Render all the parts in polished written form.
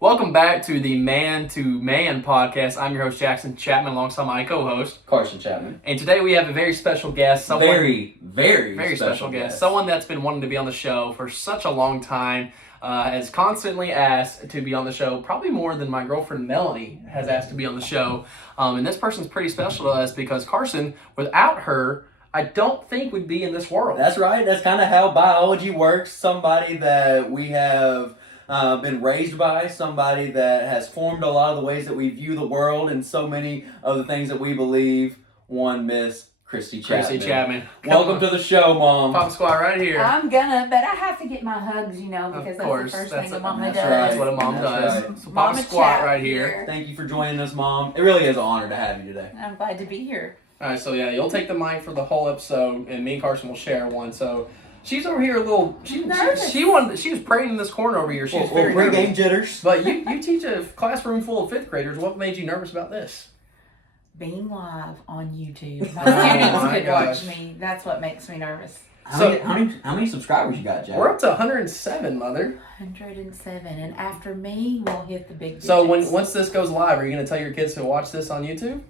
Welcome back to the Man2Mom podcast. I'm your host, Jackson Chapman, alongside my co-host, Carson Chapman. And today we have a very special guest. Very special guest. Someone that's been wanting to be on the show for such a long time. Has constantly asked to be on the show, probably more than my girlfriend Melanie has asked to be on the show. And this person's pretty special to us because Carson, without her, I don't think we'd be in this world. That's right. That's kind of how biology works. Somebody that we have been raised by, somebody that has formed a lot of the ways that we view the world and so many of the things that we believe. One Miss Christy Chapman. Welcome to the show, Mom. Pop Squad right here. But I have to get my hugs, because that's the first thing a mama does. That's what a mom does. Right. So Pop Squad right here. Thank you for joining us, Mom. It really is an honor to have you today. I'm glad to be here. All right, so yeah, you'll take the mic for the whole episode, and me and Carson will share one. So she's over here a little. She was praying in this corner over here. She's very nervous. Pre-game jitters. But you teach a classroom full of fifth graders. What made you nervous about this? Being live on YouTube. Oh My my students could gosh. watch me. That's what makes me nervous. How many subscribers you got, Jack? We're up to 107, Mother. 107, and after me, we'll hit the big digits. So once this goes live, are you going to tell your kids to watch this on YouTube?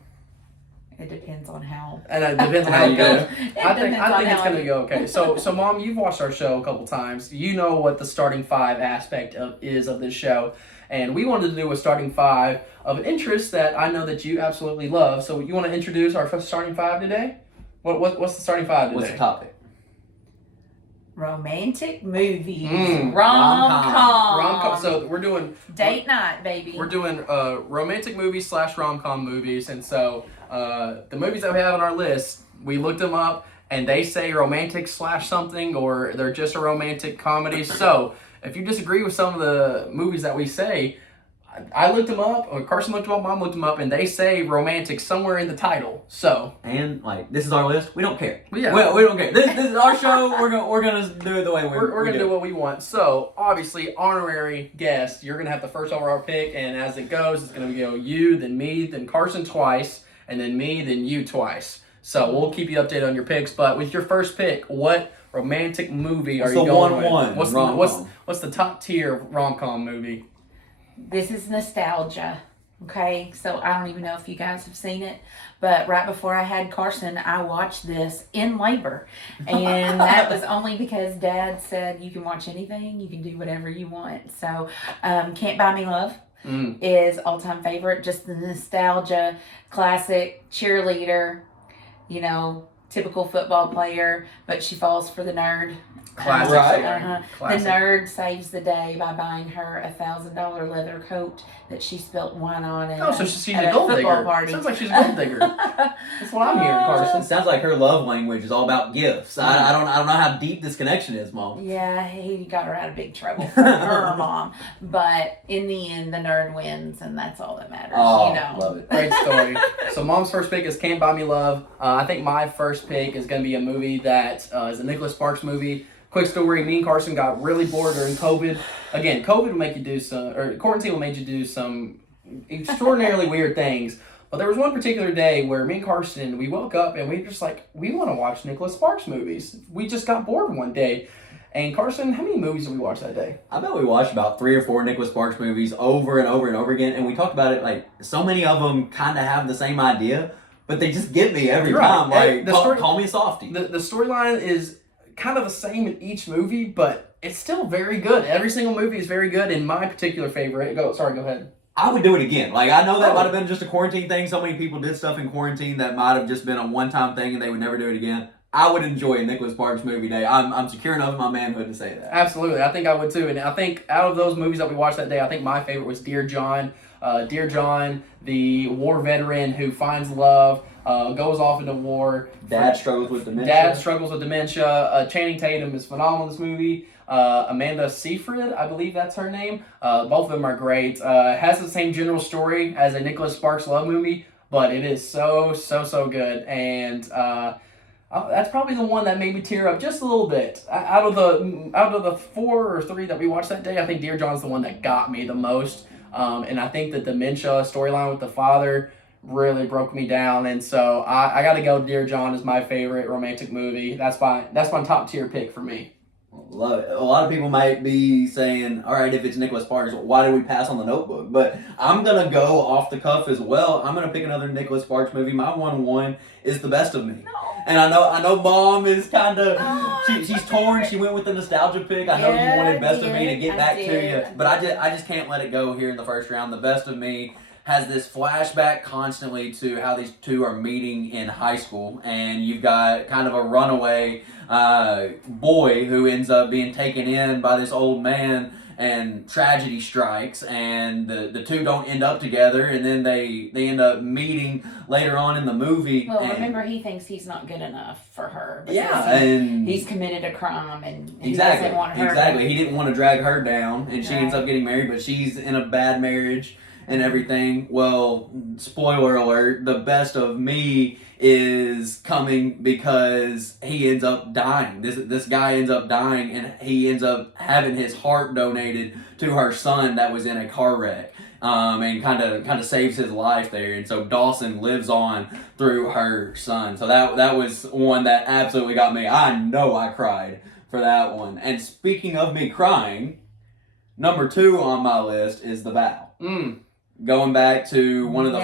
It depends on how. And it depends on how it goes. I think it's going to go okay. So Mom, you've watched our show a couple times. You know what the starting five aspect is of this show. And we wanted to do a starting five of an interest that I know that you absolutely love. So you want to introduce our starting five today? What's the starting five today? What's the topic? Romantic movies. Rom-com. Rom-com. So we're doing... Date night, baby. We're doing romantic movies / rom-com movies. And so the movies that we have on our list, we looked them up, and they say romantic / something, or they're just a romantic comedy. So if you disagree with some of the movies that we say, I looked them up, or Carson looked them up, Mom looked them up, and they say romantic somewhere in the title. So, and this is our list. We don't care. Yeah. We don't care. This is our show. We're gonna do it the way we're gonna do what we want. So obviously, honorary guest, you're gonna have the first overall pick, and as it goes, it's gonna go you, then me, then Carson twice, and then me, then you twice. So we'll keep you updated on your picks. But with your first pick, what romantic movie are you going with? What's the top tier rom-com movie? This is nostalgia. Okay, so I don't even know if you guys have seen it, but right before I had Carson, I watched this in labor, and that was only because Dad said you can watch anything, you can do whatever you want. So, Can't Buy Me Love is all-time favorite. Just the nostalgia, classic cheerleader, typical football player, but she falls for the nerd. Classic. Right. Classic. The nerd saves the day by buying her a $1,000 leather coat that she spilt wine on So she's at a gold football digger. party. Sounds like she's a gold digger. That's what I'm hearing, Carson. Sounds like her love language is all about gifts. I don't know how deep this connection is, Mom. Yeah, he got her out of big trouble from her mom. But in the end, the nerd wins, and that's all that matters. Love it. Great story. So Mom's first pick is Can't Buy Me Love. I think my first pick is going to be a movie that is a Nicholas Sparks movie. Quick story, me and Carson got really bored during COVID. Again, COVID will make you do quarantine will make you do some extraordinarily weird things. But there was one particular day where me and Carson, we woke up and we were just like, we want to watch Nicholas Sparks movies. We just got bored one day. And Carson, how many movies did we watch that day? I bet we watched about 3 or 4 Nicholas Sparks movies over and over and over again. And we talked about it, so many of them kind of have the same idea, but they just get me every time. Call me a softie. The storyline is kind of the same in each movie, but it's still very good. Every single movie is very good. And my particular favorite, go ahead. I would do it again. I know that might have been just a quarantine thing. So many people did stuff in quarantine that might have just been a one-time thing and they would never do it again. I would enjoy a Nicholas Sparks movie day. I'm secure enough in my manhood to say that. Absolutely. I think I would too. And I think out of those movies that we watched that day, I think my favorite was Dear John. Dear John, the war veteran who finds love, goes off into war. Dad struggles with dementia. Channing Tatum is phenomenal in this movie. Amanda Seyfried, I believe that's her name. Both of them are great. Has the same general story as a Nicholas Sparks love movie, but it is so good. And that's probably the one that made me tear up just a little bit. Out of the 4 or 3 that we watched that day, I think Dear John's the one that got me the most. And I think the dementia storyline with the father really broke me down, and so I got to go. Dear John is my favorite romantic movie. That's my top tier pick for me. Love it. A lot of people might be saying, all right, if it's Nicholas Sparks, why did we pass on The Notebook? But I'm going to go off the cuff as well. I'm going to pick another Nicholas Sparks movie. My 1-1 is The Best of Me. No. And I know Mom is kind of, Oh, she's torn. She went with the nostalgia pick. I know Yeah, you wanted Best I of Me to did. get I back to did. you. But I just can't let it go here in the first round. The Best of Me has this flashback constantly to how these two are meeting in high school, and you've got kind of a runaway boy who ends up being taken in by this old man, and tragedy strikes, and the two don't end up together, and then they end up meeting later on in the movie. Well, and, remember, he thinks he's not good enough for her. Because yeah, and he's committed a crime, and he exactly, doesn't want her. exactly. He didn't want to drag her down, and she ends Right. up getting married, but she's in a bad marriage and everything. Well, spoiler alert, The Best of Me is coming because he ends up dying. This guy ends up dying, and he ends up having his heart donated to her son that was in a car wreck. And kind of saves his life there, and so Dawson lives on through her son. So that was one that absolutely got me. I know I cried for that one. And speaking of me crying, number 2 on my list is The Vow. Going back to one of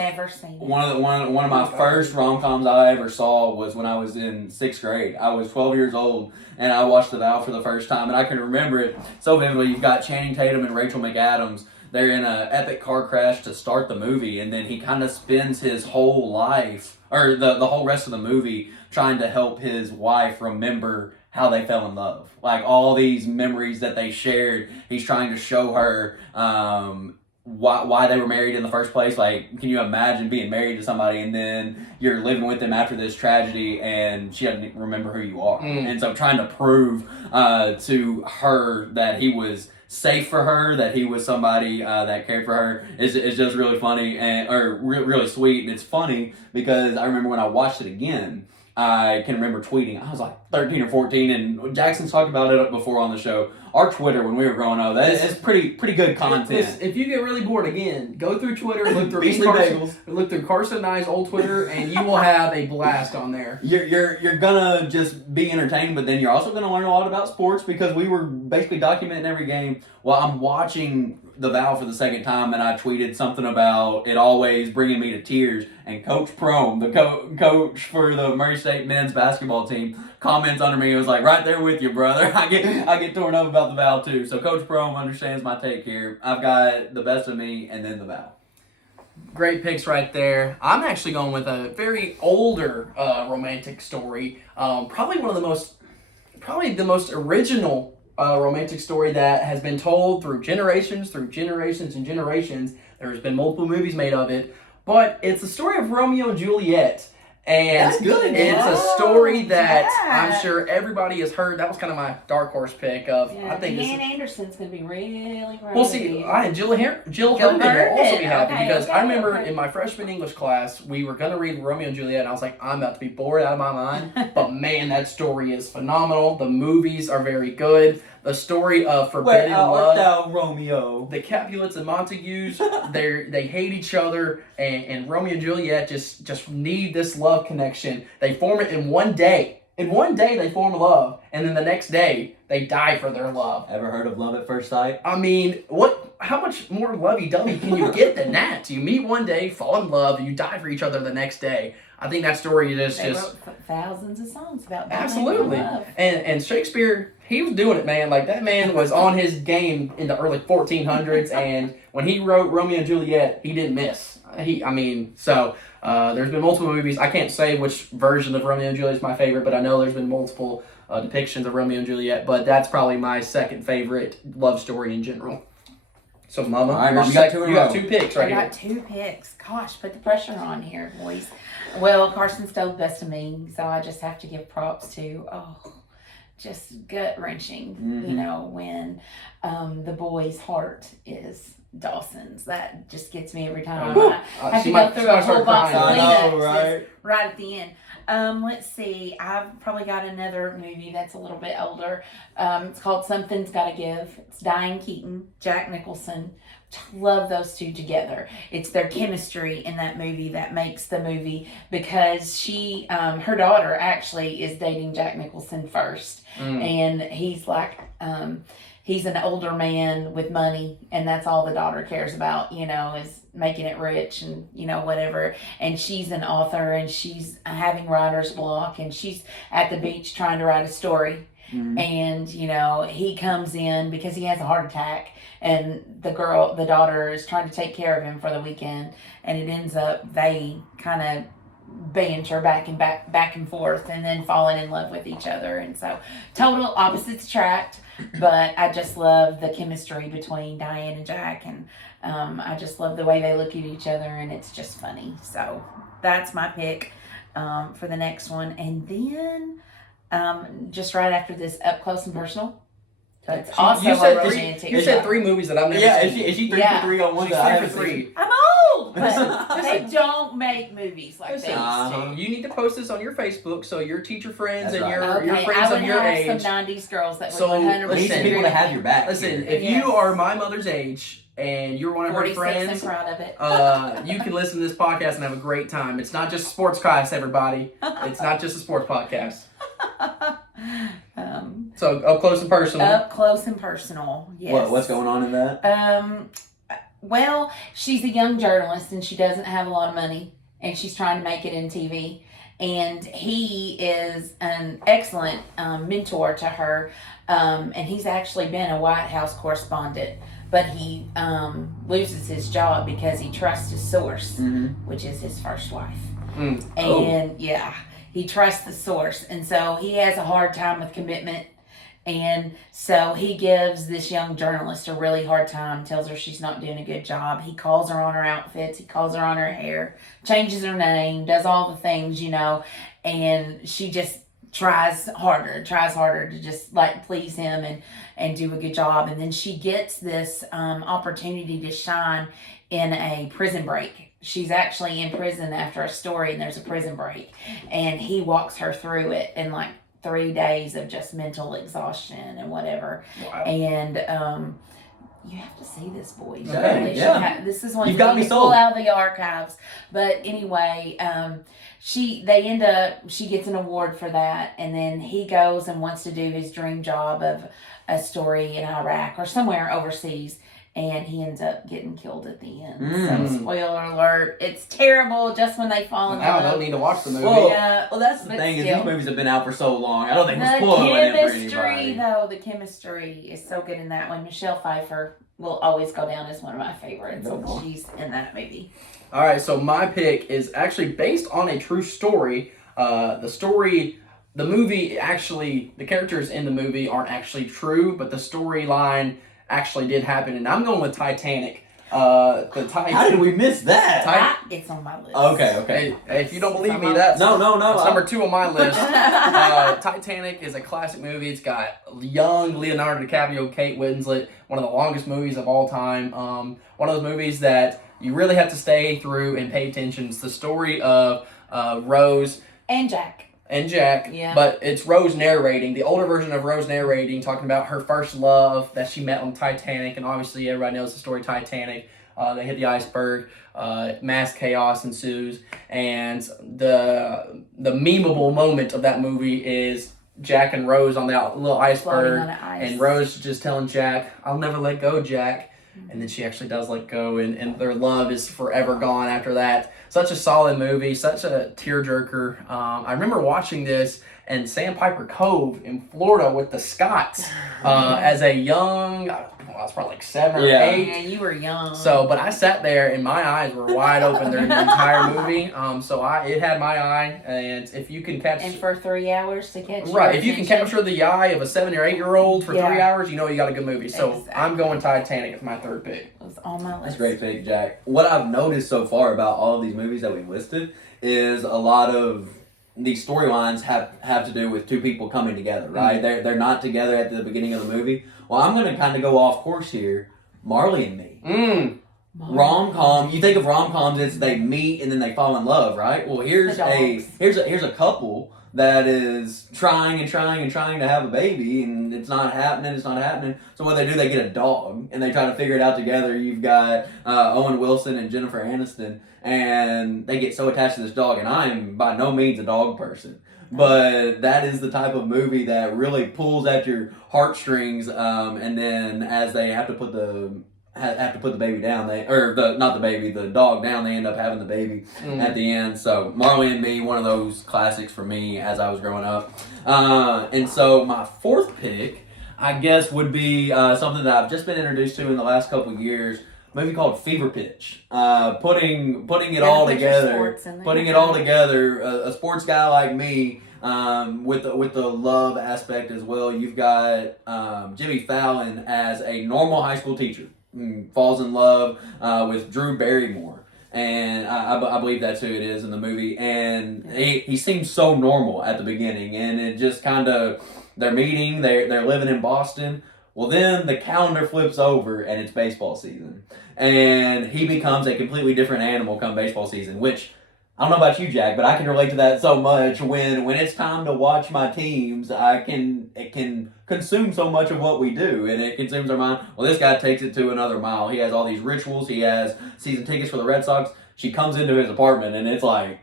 my first rom-coms I ever saw was when I was in 6th grade. I was 12 years old, and I watched The Vow for the first time, and I can remember it so vividly. You've got Channing Tatum and Rachel McAdams. They're in an epic car crash to start the movie, and then he kind of spends his whole life, or the whole rest of the movie, trying to help his wife remember how they fell in love. Like, all these memories that they shared, he's trying to show her why they were married in the first place. Like, can you imagine being married to somebody and then you're living with them after this tragedy and she doesn't remember who you are? And so trying to prove to her that he was safe for her, that he was somebody that cared for her is just really funny and really sweet. And it's funny because I remember when I watched it again, I can remember tweeting. I was like 13 or 14, and Jackson's talked about it before on the show. Our Twitter when we were growing up, it's pretty good content. If you get really bored again, go through Twitter, look through Beastly Bagels. look through Carson and I's old Twitter, and you will have a blast on there. You're gonna just be entertained, but then you're also gonna learn a lot about sports because we were basically documenting every game. Well, I'm watching The Vow for the second time, and I tweeted something about it always bringing me to tears. And Coach Prome, the coach for the Murray State men's basketball team, comments under me. It was like, right there with you, brother. I get torn up about The Vow too. So Coach Prome understands my take here. I've got The Best of Me and then The Vow. Great picks right there. I'm actually going with a very older romantic story. Probably the most original romantic story that has been told through generations and generations. There's been multiple movies made of it, but it's the story of Romeo and Juliet. And That's good. It's a story that Yeah. I'm sure everybody has heard. That was kind of my dark horse pick of. Yeah, I think Deanne Anderson's gonna be really proud Well, of see, you. Jill Herndon will also be happy Okay, because I remember okay. in my freshman English class, we were going to read Romeo and Juliet, and I was like, I'm about to be bored out of my mind. But man, that story is phenomenal. The movies are very good. The story of forbidden Where art love. thou, Romeo? The Capulets and Montagues, they hate each other, and Romeo and Juliet just need this love connection. They form it in one day. In one day, they form love, and then the next day, they die for their love. Ever heard of Love at First Sight? I mean, how much more lovey-dovey can you get than that? You meet one day, fall in love, and you die for each other the next day. I think that story is They just... wrote thousands of songs about that. Absolutely. And Shakespeare, he was doing it, man. Like, that man was on his game in the early 1400s, and when he wrote Romeo and Juliet, he didn't miss. There's been multiple movies. I can't say which version of Romeo and Juliet is my favorite, but I know there's been multiple depictions of Romeo and Juliet, but that's probably my second favorite love story in general. So, Mama, All right, Mom, you got two in a you got row. 2 picks I right here. got 2 picks. Gosh, put the pressure on here, boys. Well, Carson stole the best of me, so I just have to give props to, just gut-wrenching, when the boy's heart is Dawson's. That just gets me every time. I have to go through a whole box of Kleenexes right at the end. Let's see. I've probably got another movie that's a little bit older. It's called Something's Gotta Give. It's Diane Keaton, Jack Nicholson, Love those two together. It's their chemistry in that movie that makes the movie, because she, her daughter actually is dating Jack Nicholson first, and he's like, he's an older man with money, and that's all the daughter cares about, is making it rich and, whatever. And she's an author, and she's having writer's block, and she's at the beach trying to write a story. And, he comes in because he has a heart attack, and the daughter is trying to take care of him for the weekend, and it ends up they kind of banter back and forth, and then falling in love with each other. And so total opposites attract, but I just love the chemistry between Diane and Jack, and I just love the way they look at each other, and it's just funny. So that's my pick for the next one. And then just right after this, Up Close and Personal. It's also you said romantic. You said 3 movies that I've never seen. Is she 3 for 3 on one She's that I 3 haven't for seen? 3. I'm old, but they don't make movies like they used to. You need to post this on your Facebook so your teacher friends That's and right. your friends of your age. I would have some 90s girls that would So, 100% We need listen, people to have your back. Listen, here. if Yes. you are my mother's age and you're one of her 46 friends, and proud of it. you can listen to this podcast and have a great time. It's not just a sports cast, everybody. It's not just a sports podcast. So up close and personal. Up Close and Personal, yes. What's going on in that? Well, she's a young journalist, and she doesn't have a lot of money, and she's trying to make it in TV. And he is an excellent mentor to her, and he's actually been a White House correspondent, but he loses his job because he trusts his source, which is his first wife. And yeah, he trusts the source, and so he has a hard time with commitment. And so he gives this young journalist a really hard time, tells her she's not doing a good job. He calls her on her outfits, he calls her on her hair, changes her name, does all the things, and she just tries harder to just please him and do a good job. And then she gets this opportunity to shine in a prison break. She's actually in prison after a story, and there's a prison break, and he walks her through it in 3 days of just mental exhaustion and whatever. Wow. And you have to see this, boys. Okay, Really. yeah. This is one You've got me you pull sold. out of the archives. But anyway, she gets an award for that, and then he goes and wants to do his dream job of a story in Iraq or somewhere overseas. And he ends up getting killed at the end. So, spoiler alert, it's terrible just when they fall in Now I love. don't need to watch the movie. Well, Yeah, well, that's the but thing is still. these movies have been out for so long. I don't think we're The spoiling it for chemistry, anybody. though, the chemistry is so good in that one. Michelle Pfeiffer will always go down as one of my favorites. No. She's in that movie. All right, so my pick is actually based on a true story. The movie actually, the characters in the movie aren't actually true, but the storyline actually did happen, and I'm going with Titanic. How did we miss that? It's on my list. Okay. Hey, if you don't believe me, that's No. that's number 2 on my list. Titanic is a classic movie. It's got young Leonardo DiCaprio, Kate Winslet, one of the longest movies of all time. One of those movies that you really have to stay through and pay attention. It's the story of Rose And Jack. and Jack, Yeah. but it's Rose narrating, the older version of Rose narrating, talking about her first love that she met on Titanic, and obviously everybody knows the story Titanic. They hit the iceberg, mass chaos ensues, and the memeable moment of that movie is Jack and Rose on that little iceberg, Floating on the ice. and Rose just telling Jack, "I'll never let go, Jack." And then she actually does let go, and their love is forever gone after that. Such a solid movie, such a tearjerker. I remember watching this in Sandpiper Cove in Florida with the Scots as a young, I was probably 7 or 8. Yeah, you were young. So, but I sat there and my eyes were wide open during the entire movie. It had my eye, and if you can catch... And for 3 hours to catch Right, your if you can attention. capture the eye of a 7 or 8-year-old for 3 Yeah. hours, you know you got a good movie. So Exactly. I'm going Titanic as my 3rd pick. It was on my list. That's a great pick, Jack. What I've noticed so far about all of these movies that we've listed is a lot of these storylines have to do with two people coming together, right? They're not together at the beginning of the movie. Well, I'm going to kind of go off course here. Marley and Me. Rom-com. You think of rom-coms, it's they meet and then they fall in love, right? Well, here's The dogs. a couple that is trying and trying and trying to have a baby, and it's not happening. So what they do, they get a dog, and they try to figure it out together. You've got Owen Wilson and Jennifer Aniston, and they get so attached to this dog. And I'm by no means a dog person, but that is the type of movie that really pulls at your heartstrings. And then as they have to put the baby down, the dog down, they end up having the baby at the end. So Marley and Me, one of those classics for me as I was growing up. And so my fourth pick, I guess, would be something that I've just been introduced to in the last couple of years. A movie called Fever Pitch. Putting it all together. A sports guy like me, with the love aspect as well. You've got Jimmy Fallon as a normal high school teacher. Falls in love with Drew Barrymore, and I believe that's who it is in the movie. And he seems so normal at the beginning, and it just kind of, they're meeting, they're living in Boston. Well, then the calendar flips over and it's baseball season, and he becomes a completely different animal come baseball season, which I don't know about you, Jack, but I can relate to that so much. When it's time to watch my teams, it can consume so much of what we do, and it consumes our mind. Well, this guy takes it to another mile. He has all these rituals. He has season tickets for the Red Sox. She comes into his apartment, and it's like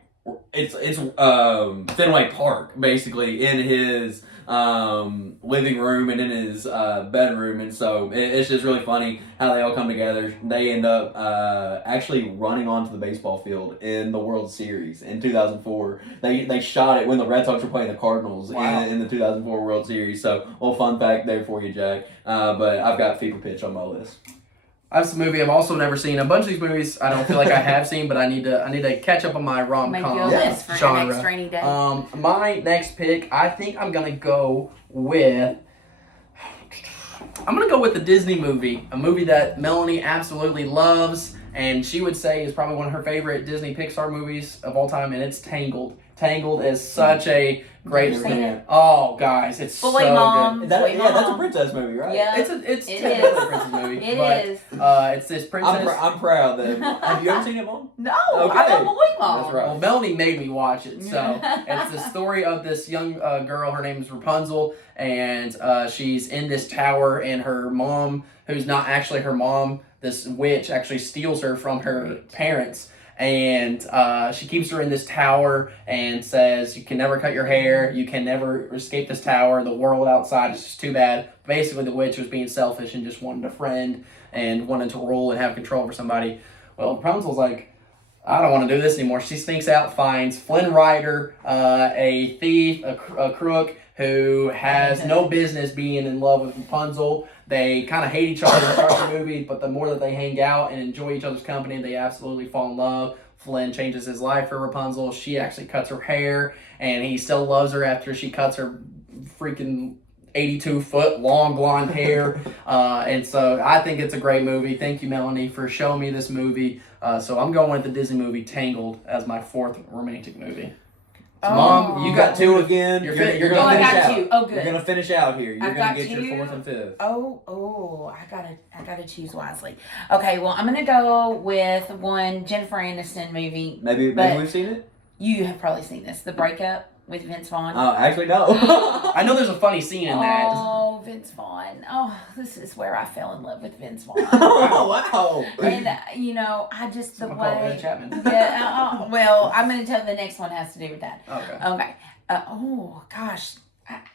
it's Fenway Park basically in his living room and in his bedroom, and so it's just really funny how they all come together. They end up actually running onto the baseball field in the World Series in 2004. They shot it when the Red Sox were playing the Cardinals in the 2004 World Series. So, little fun fact there for you, Jack. But I've got Fever Pitch on my list. That's a movie I've also never seen. A bunch of these movies I don't feel like I have seen, but I need to catch up on my rom-com Make you a list for genre. your next rainy day. My next pick, I think I'm gonna go with the Disney movie, a movie that Melanie absolutely loves, and she would say is probably one of her favorite Disney Pixar movies of all time, and it's Tangled. Tangled is such a great movie. Oh, guys, it's Fully so Mom. good. That's a princess movie, right? Yeah. It's It technically is. a princess movie. It but, is. It's this princess. I'm proud that. Have you ever seen it, Mom? No, Okay. I don't believe Mom. That's right. Well, Melanie made me watch it. So it's the story of this young girl. Her name is Rapunzel, and she's in this tower, and her mom, who's not actually her mom, this witch, actually steals her from her parents. And she keeps her in this tower and says, you can never cut your hair, you can never escape this tower, the world outside is just too bad. Basically, the witch was being selfish and just wanted a friend and wanted to rule and have control over somebody. Well, Rapunzel's like, I don't want to do this anymore. She sneaks out, finds Flynn Rider, a thief, a crook, who has no business being in love with Rapunzel. They kind of hate each other to start the movie, but the more that they hang out and enjoy each other's company, they absolutely fall in love. Flynn changes his life for Rapunzel. She actually cuts her hair, and he still loves her after she cuts her freaking 82-foot long blonde hair. And so I think it's a great movie. Thank you, Melanie, for showing me this movie. So I'm going with the Disney movie Tangled as my fourth romantic movie. So, Mom, You got two again. You're You're gonna gonna I finish got out. two. Oh, good. You're gonna finish out here. You're I've gonna got get your two. fourth and fifth. I gotta choose wisely. Okay, well, I'm gonna go with one Jennifer Aniston movie. Maybe But- we've seen it. You have probably seen this, The Breakup with Vince Vaughn. Actually, no. I know there's a funny scene in that. Oh, Vince Vaughn. Oh, this is where I fell in love with Vince Vaughn. Oh, wow. And, I just, the I'm gonna call way. Ed Chapman. Yeah, well, I'm going to tell you the next one has to do with that. Okay. Okay. Oh, gosh.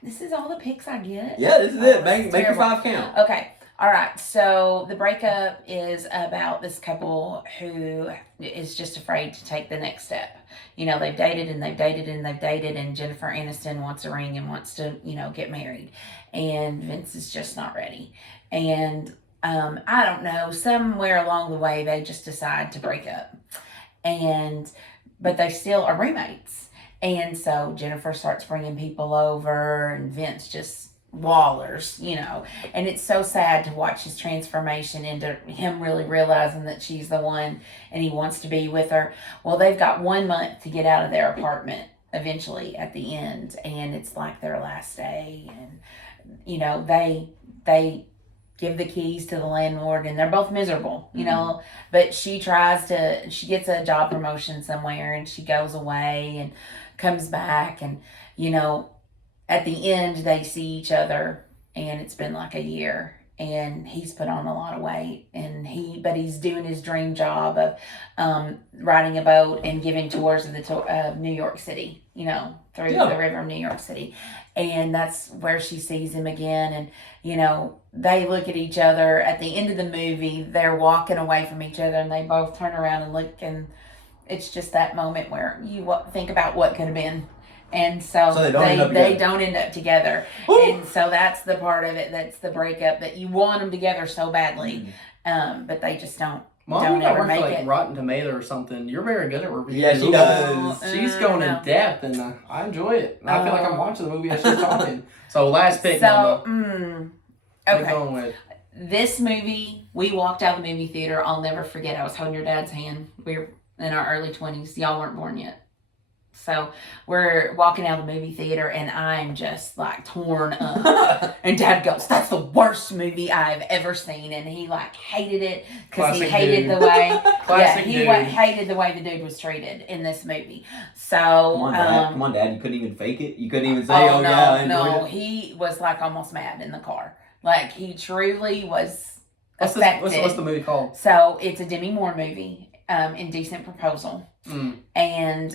This is all the picks I get? Yeah, this is it. Oh, Make your terrible. 5 count. Okay. All right. So the breakup is about this couple who is just afraid to take the next step. They've dated and they've dated and they've dated, and Jennifer Aniston wants a ring and wants to, get married. And Vince is just not ready. And I don't know, somewhere along the way, they just decide to break up. But they still are roommates. And so Jennifer starts bringing people over, and Vince just wallers, and it's so sad to watch his transformation into him really realizing that she's the one and he wants to be with her. Well, they've got 1 month to get out of their apartment eventually at the end, and it's like their last day, and they give the keys to the landlord, and they're both miserable, but she gets a job promotion somewhere, and she goes away and comes back, and you know, at the end they see each other and it's been like a year and he's put on a lot of weight and he's doing his dream job of riding a boat and giving tours of the New York City, you know, through the river of New York City. And that's where she sees him again. And, you know, they look at each other at the end of the movie. They're walking away from each other and they both turn around and look, and it's just that moment where you think about what could have been. And so they don't end up together. Ooh. And so that's the part of it that's the breakup, that you want them together so badly, but they just don't. Mom, don't you got ever work for make like it. Rotten Tomato or something. You're very good at reviewing. Yeah, she does. She's going in depth, and I enjoy it. And I feel like I'm watching the movie as she's talking. So last pick, So, Mama. What are you okay. going with? This movie, we walked out of the movie theater. I'll never forget. I was holding your dad's hand. We were in our early 20s. Y'all weren't born yet. So we're walking out of the movie theater and I'm just like torn up. And Dad goes, "That's the worst movie I've ever seen." And he like hated it because he hated the way hated the way the dude was treated in this movie. So Come on, Dad. You couldn't even fake it. You couldn't even say, "Oh, no, yeah, I enjoyed it." He was like almost mad in the car. Like he truly was What's affected. the movie called? So it's a Demi Moore movie, Indecent Proposal. And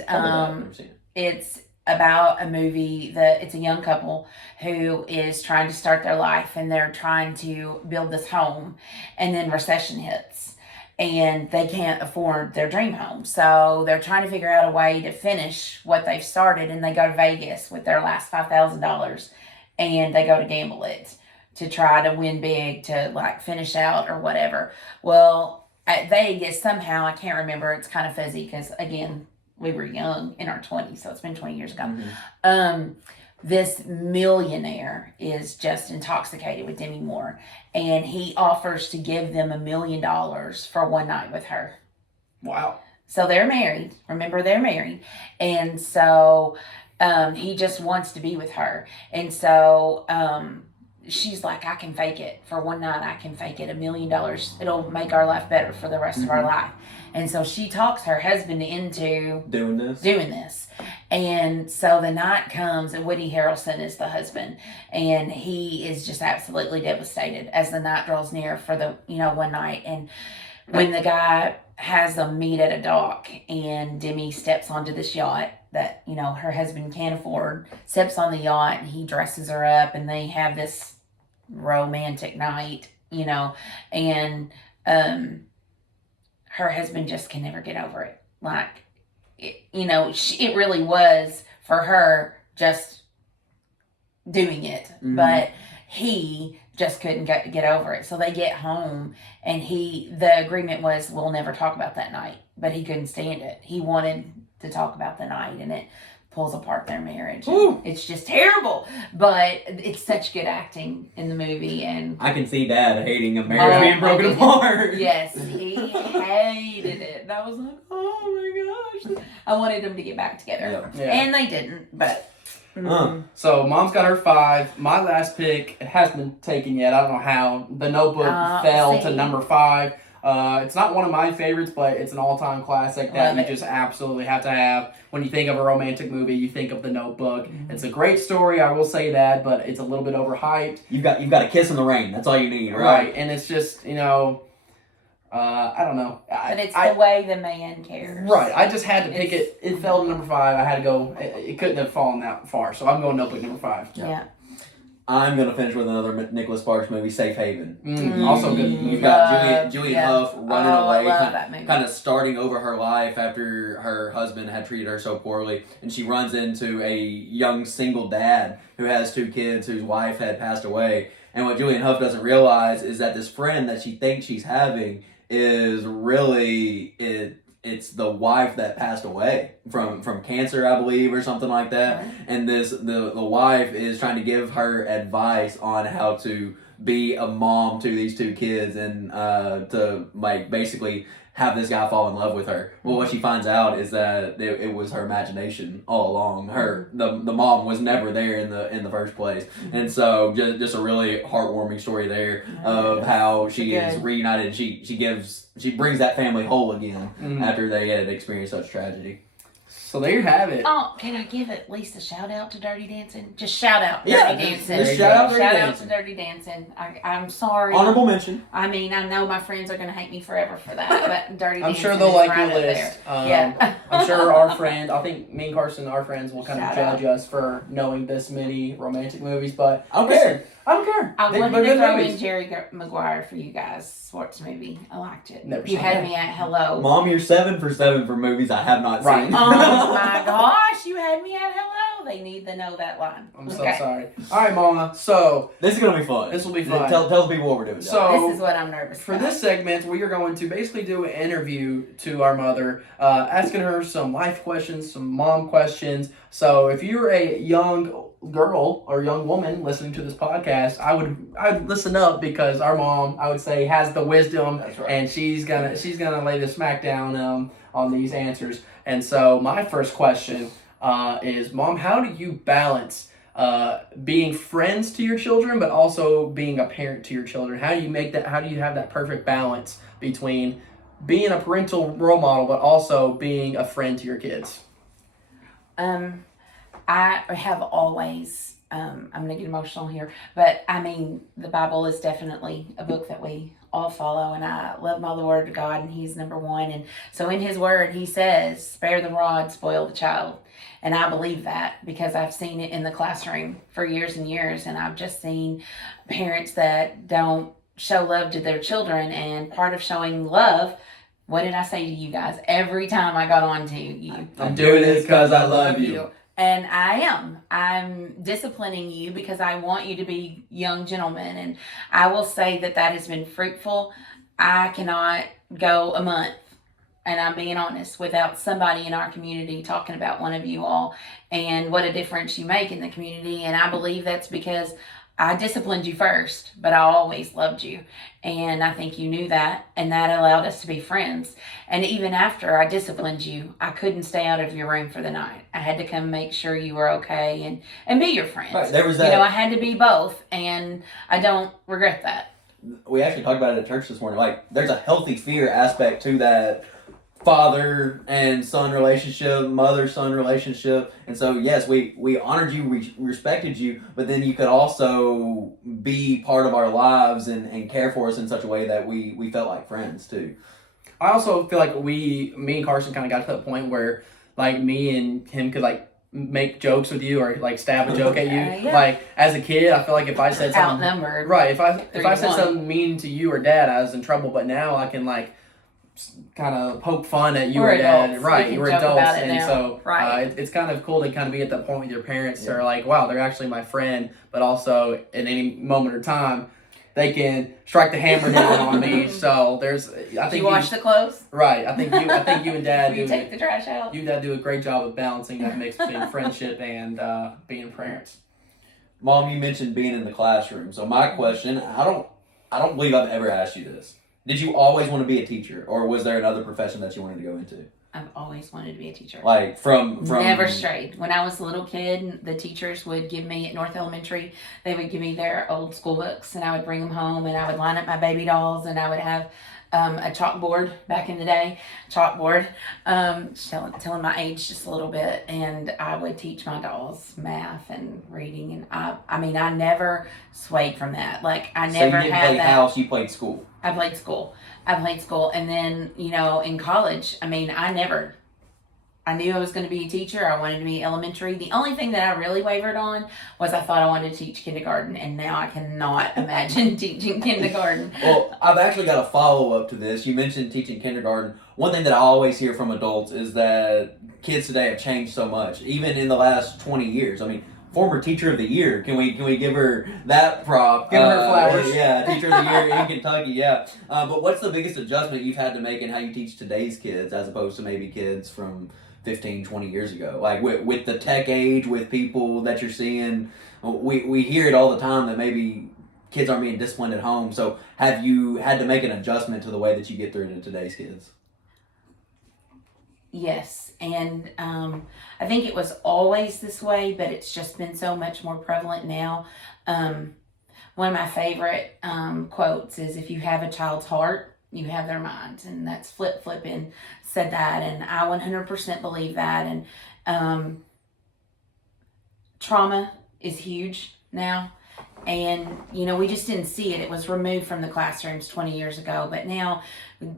it's about a movie that it's a young couple who is trying to start their life and they're trying to build this home, and then recession hits and they can't afford their dream home. So they're trying to figure out a way to finish what they've started, and they go to Vegas with their last $5,000 and they go to gamble it to try to win big, to like finish out or whatever. Well, at Vegas, somehow, I can't remember, it's kind of fuzzy because, again, we were young in our 20s, so it's been 20 years ago. This millionaire is just intoxicated with Demi Moore, and he offers to give them $1 million for one night with her. Wow. So they're married. Remember, they're married. And so he just wants to be with her. And so she's like, "I can fake it for one night. I can fake it. $1 million. It'll make our life better for the rest of our life." And so she talks her husband into doing this. And so the night comes, and Woody Harrelson is the husband, and he is just absolutely devastated as the night draws near for the one night. And when the guy has them meet at a dock, and Demi steps onto this yacht that her husband can't afford, steps on the yacht, and he dresses her up, and they have this romantic night, and her husband just can never get over it. Like, it really was for her just doing it, but he just couldn't get over it. So they get home, and the agreement was, we'll never talk about that night, but he couldn't stand it. He wanted to talk about the night, and it pulls apart their marriage. It's just terrible, but it's such good acting in the movie. And I can see Dad hating a marriage being broken apart. Yes, he hated it. And I was like, oh my gosh. I wanted them to get back together. Yeah. And they didn't, but... So Mom's got her 5. My last pick, it hasn't been taken yet. I don't know how. The Notebook fell to number 5. It's not one of my favorites, but it's an all-time classic that you just absolutely have to have. When you think of a romantic movie, you think of The Notebook. It's a great story, I will say that, but it's a little bit overhyped. You've got a kiss in the rain. That's all you need, right? Right, and it's just, I don't know. But it's the way the man cares. Right, I just had to pick it. It fell to number 5. I had to go. It couldn't have fallen that far, so I'm going Notebook number 5. Yeah. I'm going to finish with another Nicholas Sparks movie, Safe Haven. Also good. You've got Julianne Hough running away, I love that movie. kind of starting over her life after her husband had treated her so poorly. And she runs into a young single dad who has 2 kids whose wife had passed away. And what Julianne Hough doesn't realize is that this friend that she thinks she's having is really... It's the wife that passed away from cancer, I believe, or something like that. Right. And the wife is trying to give her advice on how to be a mom to these 2 kids and to basically have this guy fall in love with her. Well, what she finds out is that it was her imagination all along. The mom was never there in the first place. And so just a really heartwarming story there of how she is reunited. She brings that family whole again after they had experienced such tragedy. So there you have it. Oh, can I give at least a shout out to Dirty Dancing? Just shout out Yeah, Dirty just Dancing. shout out Dirty Shout out Dancing. to Dirty Dancing. I'm sorry. Honorable mention. I mean, I know my friends are going to hate me forever for that, but Dirty I'm Dancing sure they'll is like right your up list. there. Yeah. I'm sure our friend, I think me and Carson, our friends, will kind of Shout judge us for knowing this many romantic movies, but I don't care. I don't care. I They're wanted to good throw movies. in Jerry Maguire for you guys. Sports movie. I liked it. Never You seen had it. me at hello. Mom, you're 7 for 7 for movies I have not Right. seen. Oh my gosh, you had me at hello. They need to know that line. I'm so sorry. All right, Mama. So This is gonna be fun. this will be fun. Tell the people what we're doing. So- This is what I'm nervous For about. this segment, we are going to basically do an interview to our mother, asking her some life questions, some mom questions. So if you're a young girl or young woman listening to this podcast, I would listen up, because our mom, I would say, has the wisdom, That's right. and she's gonna lay the smack down on these answers. And so my first question is, Mom, how do you balance being friends to your children, but also being a parent to your children? How do you make that? How do you have that perfect balance between being a parental role model, but also being a friend to your kids? I have always, I'm going to get emotional here, but I mean, the Bible is definitely a book that we all follow, and I love my Lord God, and He's number one. And so in His Word, He says, spare the rod, spoil the child. And I believe that because I've seen it in the classroom for years and years, and I've just seen parents that don't show love to their children. And part of showing love, what did I say to you guys every time I got on to you? I'm doing this because I love you. And I'm disciplining you because I want you to be young gentlemen. And I will say that has been fruitful. I cannot go a month, and I'm being honest, without somebody in our community talking about one of you all and what a difference you make in the community. And I believe that's because I disciplined you first, but I always loved you. And I think you knew that, and that allowed us to be friends. And even after I disciplined you, I couldn't stay out of your room for the night. I had to come make sure you were okay and be your friend. Right, there was that. I had to be both, and I don't regret that. We actually talked about it at church this morning. Like, there's a healthy fear aspect to that father and son relationship, mother son relationship. And so, yes, we honored you, we respected you, but then you could also be part of our lives and care for us in such a way that we felt like friends too. I also feel like me and Carson kind of got to that point where, like, me and him could, like, make jokes with you or, like, stab a joke at you. Yeah. Like, as a kid, I feel like if I said something Outnumbered. right, if I 3-1. said something mean to you or Dad, I was in trouble. But now I can, like, kind of poke fun at you We're or Dad. adults. Right, We can you're joke adults, about it and now. so Right. it's kind of cool to kind of be at that point with your parents. Yeah. They're like, wow, they're actually my friend, but also at any moment or time, they can strike the hammer down on me. So there's, I Did think you wash the clothes? right. I think you and Dad You do. take the trash out? You and Dad do a great job of balancing that mix between friendship and being parents. Mom, you mentioned being in the classroom. So my question, I don't believe I've ever asked you this. Did you always want to be a teacher, or was there another profession that you wanted to go into? I've always wanted to be a teacher. Like from Never strayed. When I was a little kid, the teachers would give me at North Elementary, they would give me their old school books, and I would bring them home, and I would line up my baby dolls, and I would have a chalkboard back in the day, telling my age just a little bit, and I would teach my dolls math and reading, and I mean, I never swayed from that. Like, I So never you didn't had play that. house, you played school. I played school. And then, in college, I mean, I knew I was going to be a teacher. I wanted to be elementary. The only thing that I really wavered on was I thought I wanted to teach kindergarten, and now I cannot imagine teaching kindergarten. Well, I've actually got a follow-up to this. You mentioned teaching kindergarten. One thing that I always hear from adults is that kids today have changed so much, even in the last 20 years. I mean, former teacher of the year. Can we give her that prop? Give her flowers. Yeah, teacher of the year in Kentucky. Yeah. But what's the biggest adjustment you've had to make in how you teach today's kids as opposed to maybe kids from 15, 20 years ago? Like with the tech age, with people that you're seeing, we hear it all the time that maybe kids aren't being disciplined at home. So have you had to make an adjustment to the way that you get through to today's kids? Yes, and I think it was always this way, but it's just been so much more prevalent now. One of my favorite quotes is, if you have a child's heart, you have their minds, and that's flipping said that, and I 100% believe that. And trauma is huge now, and we just didn't see it. It was removed from the classrooms 20 years ago, but now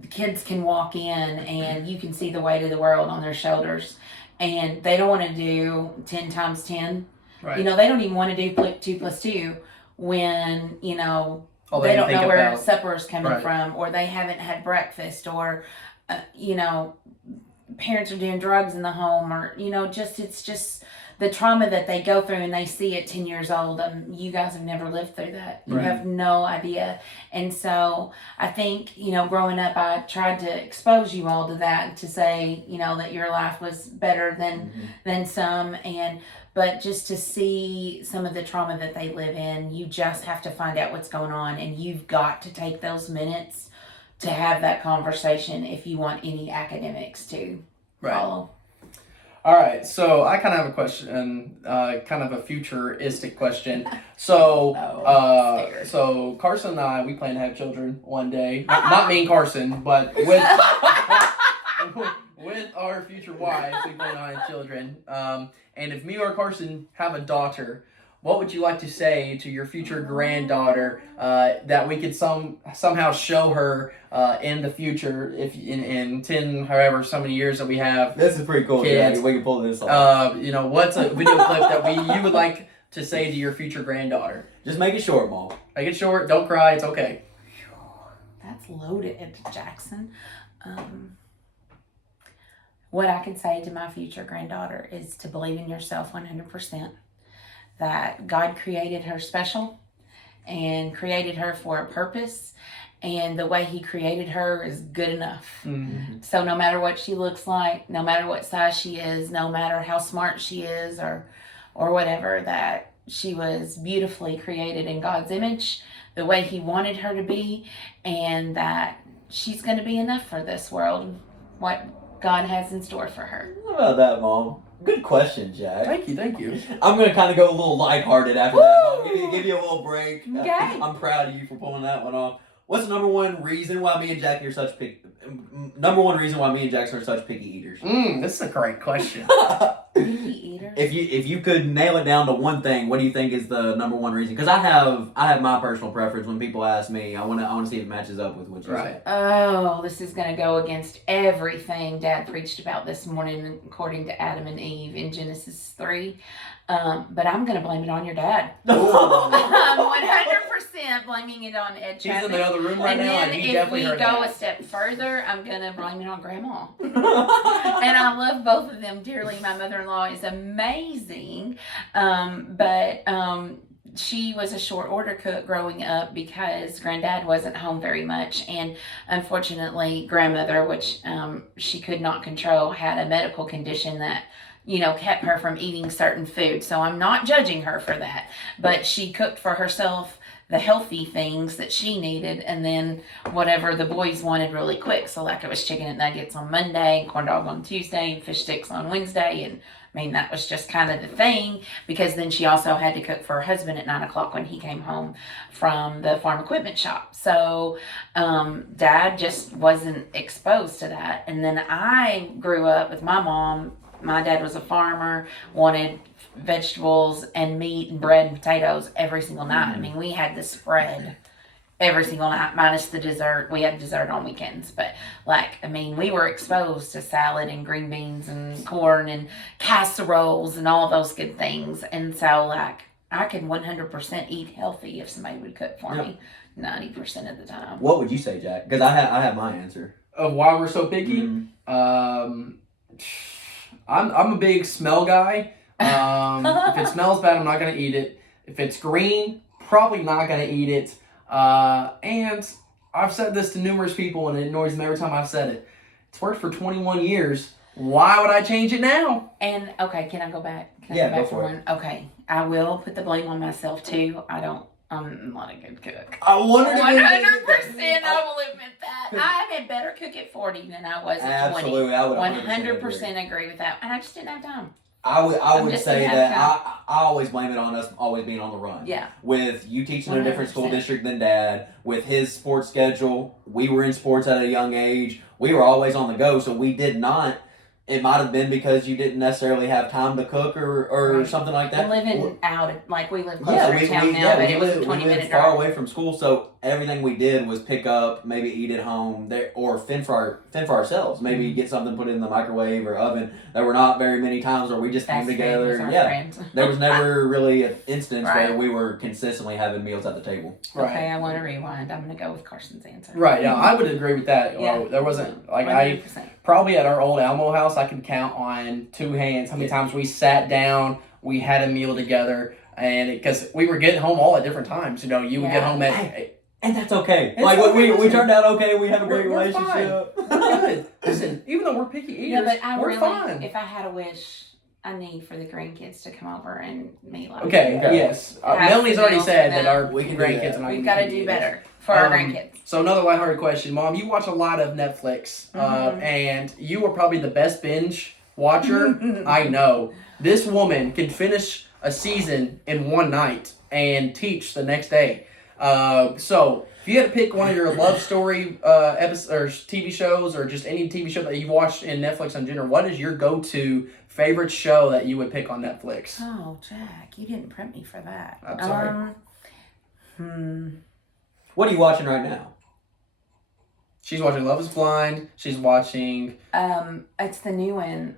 kids can walk in and you can see the weight of the world on their shoulders, and they don't want to do 10 times 10. Right. They don't even want to do 2 plus 2 when they don't know where supper is coming from, or they haven't had breakfast, or parents are doing drugs in the home, or it's just the trauma that they go through, and they see at 10 years old. You guys have never lived through that. You have no idea. And so I think, growing up, I tried to expose you all to that, to say, that your life was better than some. But just to see some of the trauma that they live in, you just have to find out what's going on, and you've got to take those minutes to have that conversation if you want any academics to follow. All right, so I kind of have a question, kind of a futuristic question. So, so Carson and I, we plan to have children one day. Not me and Carson, but with our future wives, we plan on having children. And if me or Carson have a daughter, what would you like to say to your future granddaughter that we could somehow show her in the future, if in 10 however so many years that we have? This is pretty cool, kids. Yeah, we can pull this off. What's a video clip that you would like to say to your future granddaughter? Just make it short, Mom. Make it short. Don't cry. It's okay. That's loaded, Jackson. What I can say to my future granddaughter is to believe in yourself 100%. That God created her special and created her for a purpose, and the way He created her is good enough. Mm-hmm. So no matter what she looks like, no matter what size she is, no matter how smart she is or whatever, that she was beautifully created in God's image, the way He wanted her to be, and that she's going to be enough for this world, what God has in store for her. How about that, Mom? Good question, Jack. Thank you. I'm going to kind of go a little lighthearted after that, Mom. Give you a little break. Okay. I'm proud of you for pulling that one off. What's the number one reason why me and Jack are such picky eaters? This is a great question. Picky eaters? If you could nail it down to one thing, what do you think is the number one reason? Because I have my personal preference. When people ask me, I want to see if it matches up with what you say. Oh, this is going to go against everything Dad preached about this morning, according to Adam and Eve in Genesis 3. But I'm going to blame it on your dad. I'm 100% blaming it on Ed Chapman. He's in the other room right now. And then if we go a step further, I'm going to blame it on Grandma. And I love both of them dearly. My mother-in-law is amazing. But she was a short order cook growing up because Granddad wasn't home very much. And unfortunately, Grandmother, which she could not control, had a medical condition that kept her from eating certain food. So I'm not judging her for that. But she cooked for herself the healthy things that she needed, and then whatever the boys wanted really quick. So like it was chicken and nuggets on Monday, and corn dog on Tuesday, and fish sticks on Wednesday. And I mean, that was just kind of the thing, because then she also had to cook for her husband at 9 o'clock when he came home from the farm equipment shop. So Dad just wasn't exposed to that. And then I grew up with my mom. My dad was a farmer, wanted vegetables and meat and bread and potatoes every single night. I mean, we had the spread every single night, minus the dessert. We had dessert on weekends. But, we were exposed to salad and green beans and corn and casseroles and all those good things. And so, I could 100% eat healthy if somebody would cook for me 90% of the time. What would you say, Jack? Because I have my answer. Of why we're so picky? I'm a big smell guy. If it smells bad, I'm not going to eat it. If it's green, probably not going to eat it. And I've said this to numerous people, and it annoys them every time I've said it. It's worked for 21 years. Why would I change it now? And, okay, can I go back? Go for it. Okay, I will put the blame on myself, too. I'm not a good cook. I wondered 100%, I will admit that. I'm a better cook at 40 than I was at 20. Absolutely, I would 100% agree with that. And I just didn't have time. I I'm would just say gonna that have I always blame it on us always being on the run. Yeah. With you teaching in a different school 100%. district than Dad, with his sports schedule, we were in sports at a young age. We were always on the go, so we did not. It might have been because you didn't necessarily have time to cook or Right. something like that. And living out, like we live closer Yeah, to town now, but it was a 20-minute far drive. away from school, so everything we did was pick up, maybe eat at home, there, or fend for ourselves. Maybe get something put in the microwave or oven. There were not very many times where we just came Fast food together. was our Yeah, friend. there was never really an instance Right. where we were consistently having meals at the table. Right. Okay, I want to rewind. I'm going to go with Carson's answer. Right. Yeah, I would agree with that. Yeah. Well, there wasn't like 100%. probably at our old Alamo house, I could count on two hands how many times we sat down, we had a meal together, and because we were getting home all at different times. You know, you would get Yeah. home at. And that's okay. It's like okay, we listen. turned out okay. We have a great We're relationship. We're good. Listen, even though we're picky Yeah, eaters, but I we're really, fine. if I had a wish, I need for the grandkids to come over and meet like Okay, Okay. yes. Have Melanie's some already meals said for that them. our We can do grandkids that. and I We've can got to be do eaters. better for our Um, grandkids. So another lighthearted question, Mom. You watch a lot of Netflix, Mhm. and you are probably the best binge watcher I know. This woman can finish a season in one night and teach the next day. So if you had to pick one of your love story episodes or TV shows, or just any TV show that you've watched in Netflix in general, what is your go-to favorite show that you would pick on Netflix? Oh, Jack, you didn't prep me for that. I'm sorry. What are you watching right now? She's watching Love Is Blind. She's watching It's the new one.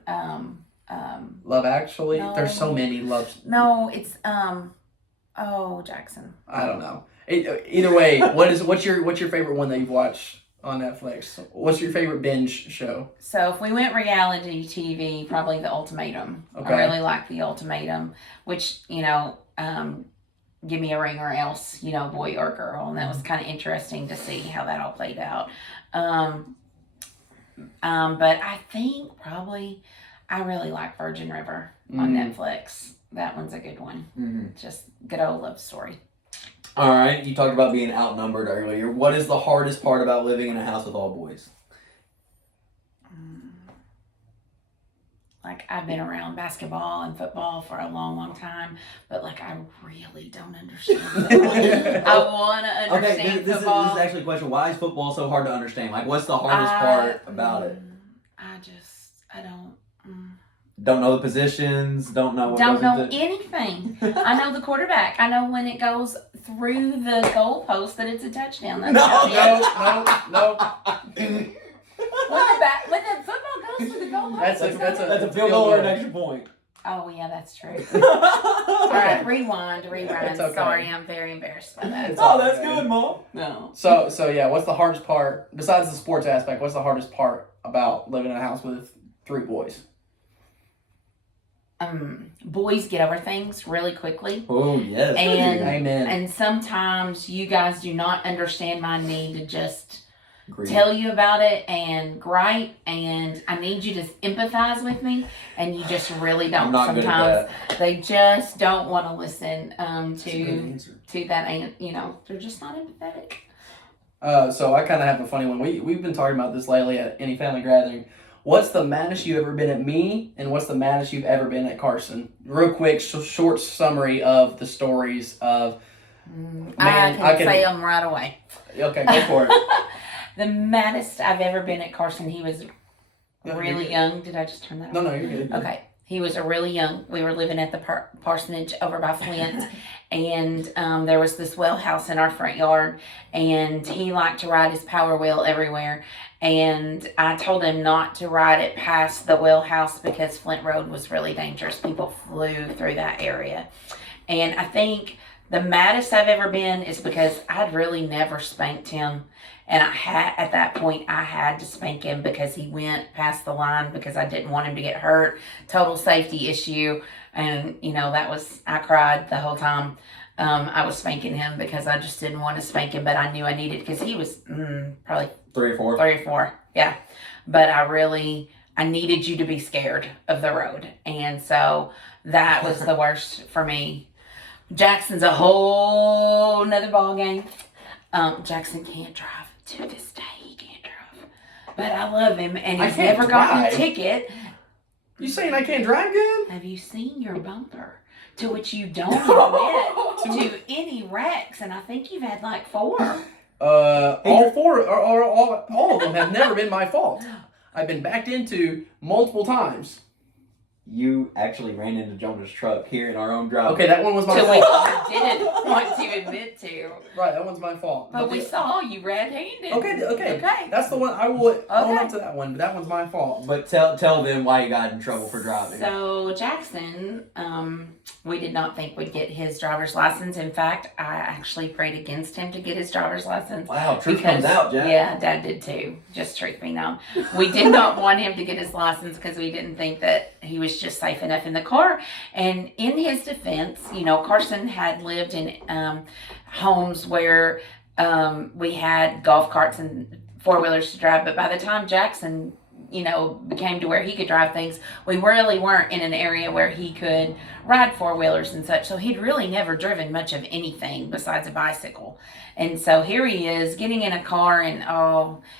Love Actually. No. There's so many love. No, it's oh, Jackson. I don't know. Either way, what's your favorite one that you've watched on Netflix? What's your favorite binge show? So if we went reality TV, probably The Ultimatum. Okay. I really like The Ultimatum, which, give me a ring or else, boy or girl. And that was kind of interesting to see how that all played out. But I think probably I really like Virgin River on Netflix. That one's a good one. Mm-hmm. Just good old love story. All right, you talked about being outnumbered earlier. What is the hardest part about living in a house with all boys? Like, I've been around basketball and football for a long, long time, but I really don't understand football. I want to understand Okay, this is football. actually a question. Why is football so hard to understand? Like, what's the hardest part about it? I don't. Don't know the positions. Don't know what Don't goes know into- anything. I know the quarterback. I know when it goes through the goalpost that it's a touchdown. That's about it. No. When the football goes through the goalpost. That's it's not a- That's a field goal or an extra point. Oh yeah, that's true. All right, rewind. It's okay. Sorry, I'm very embarrassed by that. Oh, that's good, Mom. No. So yeah, what's the hardest part besides the sports aspect? What's the hardest part about living in a house with three boys? Boys get over things really quickly. Oh, yes. And Amen. and sometimes you guys do not understand my need to just Agreed. tell you about it and gripe, and I need you to empathize with me, and you just really don't. I'm not good at Sometimes they just don't want to listen That's a good answer. to that, and they're just not empathetic. So I kind of have a funny one. We've been talking about this lately at any family gathering. What's the maddest you've ever been at me, and what's the maddest you've ever been at Carson? Real quick, short summary of the stories of. I I can can- say them right away. Okay, go for it. The maddest I've ever been at Carson, he was No, you're really good. young. Did I just turn that No, on? no, you're good. Okay. He was a really young. We were living at the parsonage over by Flint, and there was this well house in our front yard, and he liked to ride his power wheel everywhere. And I told him not to ride it past the well house because Flint Road was really dangerous. People flew through that area. And I think the maddest I've ever been is because I'd really never spanked him. And at that point, I had to spank him because he went past the line because I didn't want him to get hurt. Total safety issue. And, I cried the whole time. I was spanking him because I just didn't want to spank him, but I knew I needed, because he was probably 3 or 4. 3 or 4. Yeah. But I needed you to be scared of the road. And so that was the worst for me. Jackson's a whole nother ball game. Jackson can't drive. To this day, he can't drive. But I love him, and I he's can't never gotten a drive. ticket. You saying I can't drive good? Have you seen your bumper? To which you don't admit to any wrecks, and I think you've had like 4. All 4, or all of them have never been my fault. I've been backed into multiple times. You actually ran into Jonah's truck here in our own driveway. Okay, that one was my To fault. which you didn't want to admit to. Right, that one's my fault. But we saw you red-handed. Okay. That's the one I will own up to that one, but that one's my fault. But tell them why you got in trouble for driving. So Jackson, we did not think would get his driver's license. In fact, I actually prayed against him to get his driver's license. Wow, truth comes out, Jack. Yeah, Dad did too. Just truth be known. We did not want him to get his license because we didn't think that he was just safe enough in the car. And in his defense, Carson had lived in homes where we had golf carts and 4-wheelers to drive. But by the time Jackson, became to where he could drive things, we really weren't in an area where he could ride 4-wheelers and such. So he'd really never driven much of anything besides a bicycle. And so here he is getting in a car, and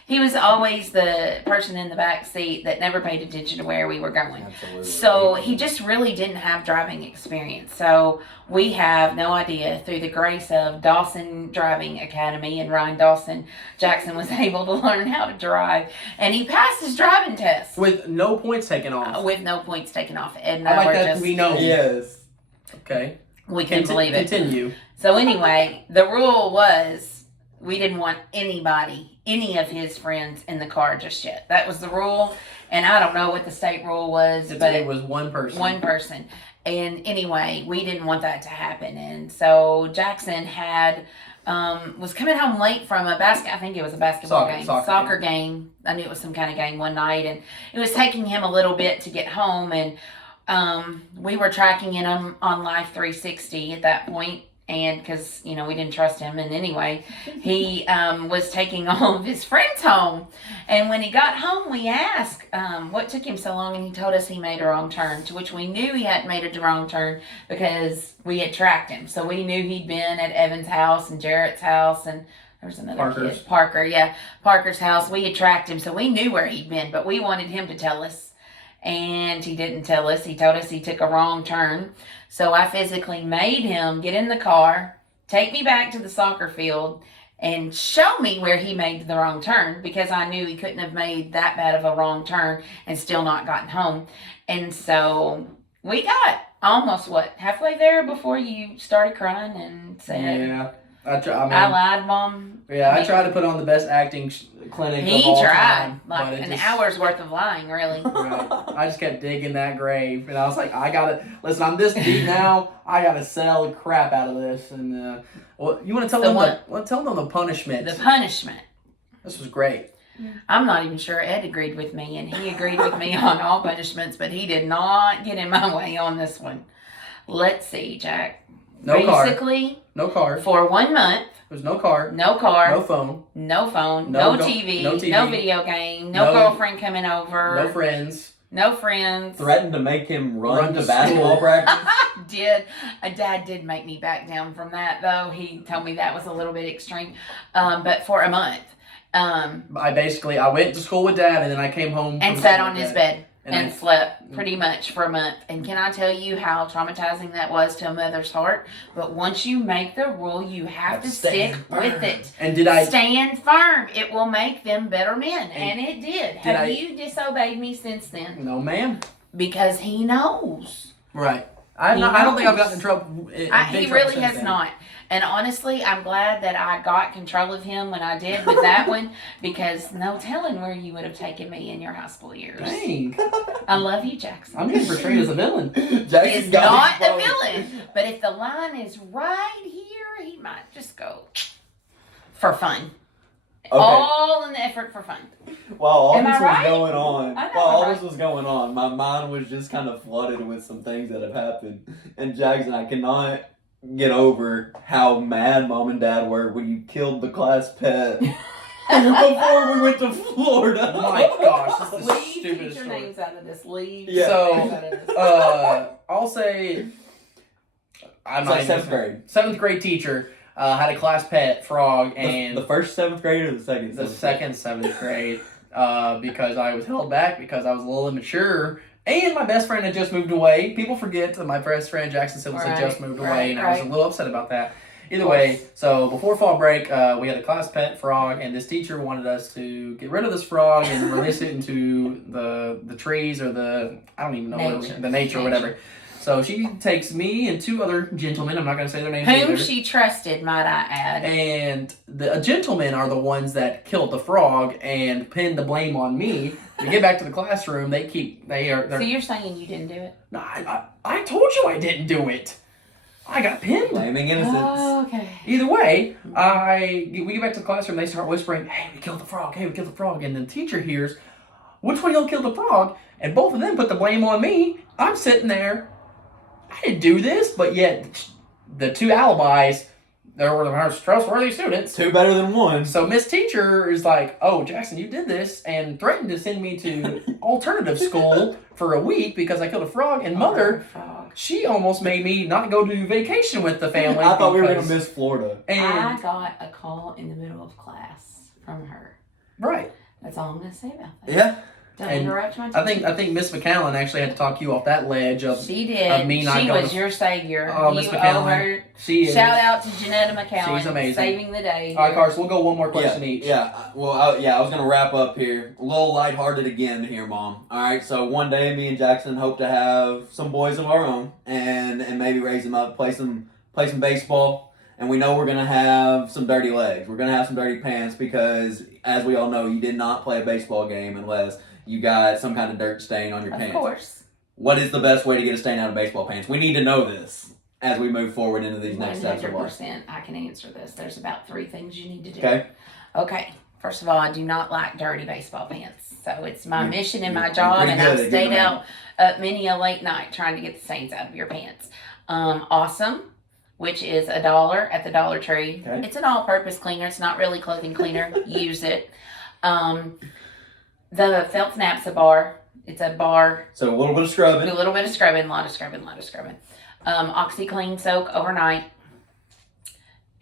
he was always the person in the back seat that never paid attention to where we were going. Absolutely. So he just really didn't have driving experience. So we have no idea, through the grace of Dawson Driving Academy and Ryan Dawson, Jackson was able to learn how to drive, and he passed his driving test With no points taken off. with no points taken off. And I like we're that just, to be known. Yes. Okay. we couldn't believe it. Continue. So anyway, the rule was we didn't want any of his friends in the car just yet. That was the rule, and I don't know what the state rule was, but it was one person. One person. And anyway, we didn't want that to happen. And so Jackson was coming home late from I think it was a basketball game. Soccer game. I knew it was some kind of game one night, and it was taking him a little bit to get home, and we were tracking him on Life 360 at that point. And because, we didn't trust him. And anyway, he was taking all of his friends home. And when he got home, we asked what took him so long. And he told us he made a wrong turn, to which we knew he hadn't made a wrong turn because we had tracked him. So we knew he'd been at Evan's house and Jarrett's house. And there was another kid. Parker's house. We had tracked him. So we knew where he'd been. But we wanted him to tell us. And he didn't tell us. He told us he took a wrong turn. So I physically made him get in the car, take me back to the soccer field, and show me where he made the wrong turn, because I knew he couldn't have made that bad of a wrong turn and still not gotten home. And so we got almost, halfway there before you started crying and said, Yeah. I lied, Mom. Yeah, I tried to put on the best acting clinic He of all tried. time. Like an hour's worth of lying, really. Right. I just kept digging that grave. And I was like, listen, I'm this deep now. I gotta sell the crap out of this. And you want to tell them the punishment? The punishment. This was great. I'm not even sure Ed agreed with me, and he agreed with me on all punishments, but he did not get in my way on this one. Let's see, Jack. No car. Basically, No car. for 1 month, There's no car. no car, No phone. no phone, No no TV, no TV, no video game, no girlfriend coming over, No friends. no friends. Threatened to make him run to to basketball school. practice. Dad did make me back down from that, though. He told me that was a little bit extreme. But for a month. I went to school with Dad, and then I came home And from sat school on with his Dad. bed and slept pretty much for a month. And can I tell you how traumatizing that was to a mother's heart? But once you make the rule, you have to stick with it. And did I Stand firm. It will make them better men. And it did. Have you disobeyed me since then? No, ma'am. Because he knows. Right. I don't think I've gotten in trouble. He really has not. And honestly, I'm glad that I got control of him when I did with that one, because no telling where you would have taken me in your high school years. Dang. I love you, Jackson. I'm getting portrayed as a villain. He's not a villain, but if the line is right here, he might just go for fun. Okay. All in the effort for fun. While all Am this I was right? going on, I know while I'm all right. this was going on, my mind was just kind of flooded with some things that have happened. And Jackson, I cannot get over how mad Mom and Dad were when you killed the class pet before we went to Florida. Oh my gosh, this is the Leave stupidest teacher story. names out of this. Leave. Yeah. names out of this. I'll say I'm It's not like even 7th grade. 7th grade teacher had a class pet frog, and The first 7th grade or the second? the second 7th grade because I was held back because I was a little immature And my best friend had just moved away. People forget that my best friend Jackson Silvers had just moved away, and I was a little upset about that. Either way, so before fall break, we had a class pet frog, and this teacher wanted us to get rid of this frog and release it into the trees or I don't even know the nature or whatever. So she takes me and 2 other gentlemen, I'm not going to say their names Whom either. she trusted, might I add. And the gentlemen are the ones that killed the frog and pinned the blame on me. To get back to the classroom, So you're saying you didn't do it? No, I told you I didn't do it. I got pinned. Blaming innocence. Oh, okay. Either way, we get back to the classroom. They start whispering, "Hey, we killed the frog. Hey, we killed the frog." And the teacher hears, "Which one of y'all killed the frog?" And both of them put the blame on me. I'm sitting there. I didn't do this, but yet the 2 alibis, they were the most trustworthy students. 2 better than 1. So Miss Teacher is like, "Oh, Jackson, you did this," and threatened to send me to alternative school for a week because I killed a frog. And Mother, she almost made me not go to vacation with the family. I thought we were going to miss Florida. I And got a call in the middle of class from her. right, That's all I'm going to say about that. Yeah. Don't And interrupt my teacher. I think Miss McCallan actually had to talk you off that ledge of. She did. of me not She going was to- your savior. Oh, Miss You McCallan. owe her. She is. Shout out to Janetta McCallan. She's amazing. Saving the day. All right, Carson, we'll go one more question yeah, each. Yeah. Well, I was going to wrap up here. A little lighthearted again here, Mom. All right. So one day, me and Jackson hope to have some boys of our own and maybe raise them up, play some baseball. And we know we're going to have some dirty legs. We're going to have some dirty pants because, as we all know, you did not play a baseball game unless you got some kind of dirt stain on your pants. Of course. What is the best way to get a stain out of baseball pants? We need to know this as we move forward into these next steps of life. 100%. I can answer this. There's about 3 things you need to do. Okay. Okay. First of all, I do not like dirty baseball pants. So it's my mission and my you're job, pretty and good I've at stayed getting out many a late night trying to get the stains out of your pants. Awesome, which is $1 at the Dollar Tree. Okay. It's an all-purpose cleaner. It's not really clothing cleaner. Use it. The Felt Napsa bar. It's a bar. So a little bit of scrubbing. A little bit of scrubbing, a lot of scrubbing. OxyClean soak overnight.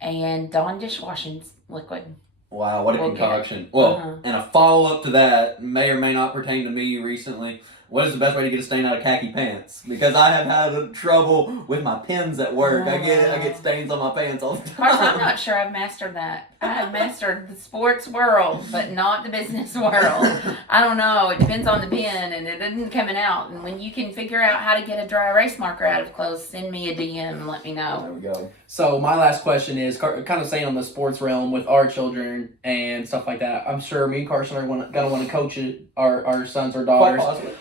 And Dawn dishwashing liquid. Wow, what a Okay. concoction. Well, Uh-huh. and a follow-up to that may or may not pertain to me recently. What is the best way to get a stain out of khaki pants? Because I have had trouble with my pins at work. I get stains on my pants all the Of course, I'm time. not sure I've mastered that. I have mastered the sports world, but not the business world. I don't know. It depends on the pin, and it isn't coming out. And when you can figure out how to get a dry erase marker out of clothes, send me a DM and let me know. There we go. So my last question is kind of staying on the sports realm with our children and stuff like that. I'm sure me and Carson are gonna want to coach our sons or Quite daughters. possibly.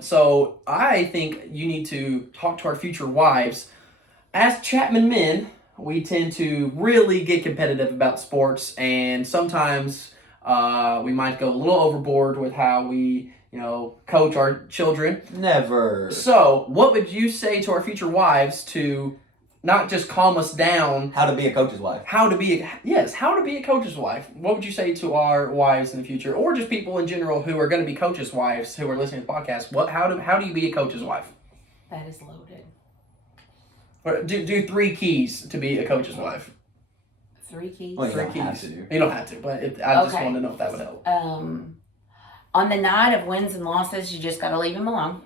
So I think you need to talk to our future wives. As Chapman men, we tend to really get competitive about sports, and sometimes we might go a little overboard with how we, coach our children. Never. So, what would you say to our future wives to not just calm us down? How to be a coach's wife. How to be a coach's wife. What would you say to our wives in the future, or just people in general who are going to be coaches' wives who are listening to the podcast? How do you be a coach's wife? That is loaded. Or do 3 keys to be a coach's wife. 3 keys. Well, you 3 don't keys. have to. You don't have to, but I just Okay. wanted to know if that would help. On the night of wins and losses, you just got to leave them alone.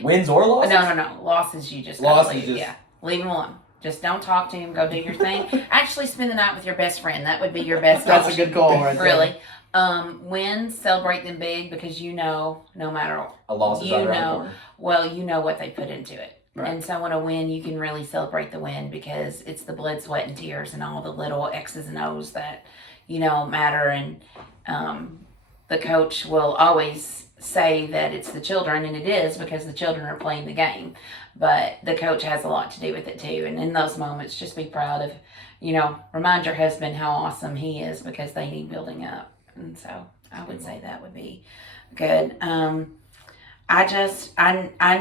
Wins or losses? No. Losses, you just got Losses, to leave. just- Yeah, leave them alone. Just don't talk to him. Go do your thing. Actually, spend the night with your best friend. That would be your best That's a option. good call right there. Really. Wins, celebrate them big because no matter A loss is You right around know. the corner. well, you know what they put into it. Right. And so when a win, you can really celebrate the win because it's the blood, sweat, and tears and all the little X's and O's that, matter. And the coach will always say that it's the children, and it is because the children are playing the game. But the coach has a lot to do with it too. And in those moments, just be proud of, remind your husband how awesome he is because they need building up. And so I would say that would be good. I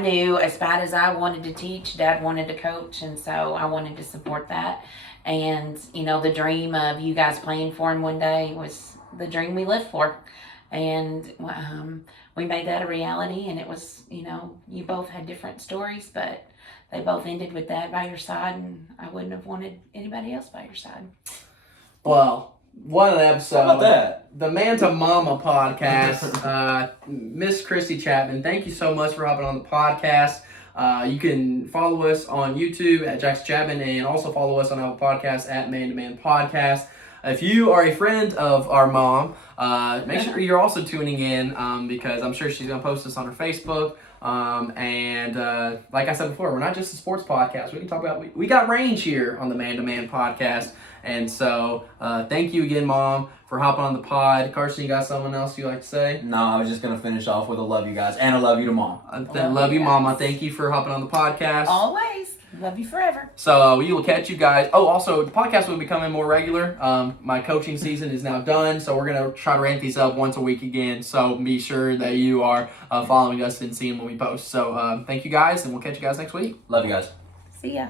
knew as bad as I wanted to teach, Dad wanted to coach, and so I wanted to support that. And, the dream of you guys playing for him one day was the dream we lived for. And we made that a reality, and it was, you both had different stories, but they both ended with Dad by your side, and I wouldn't have wanted anybody else by your side. Well, What an episode. How about that? The Man2Mama podcast. Miss Christy Chapman, thank you so much for hopping on the podcast. You can follow us on YouTube at Jackson Chapman and also follow us on our podcast at Man2Man Podcast. If you are a friend of our mom, make sure you're also tuning in because I'm sure she's going to post this on her Facebook. And like I said before, we're not just a sports podcast. We can talk about, we got range here on the Man2Man podcast. And so thank you again, Mom, for hopping on the pod. Carson, you got someone else you'd like to say? No, I was just going to finish off with a love you guys and a love you to Mom. Love you, Mama. Thank you for hopping on the podcast. Always. Love you forever. So we will catch you guys. Oh, also, the podcast will be becoming more regular. My coaching season is now done, so we're going to try to rank these up once a week again. So be sure that you are following us and seeing when we post. So thank you guys, and we'll catch you guys next week. Love you guys. See ya.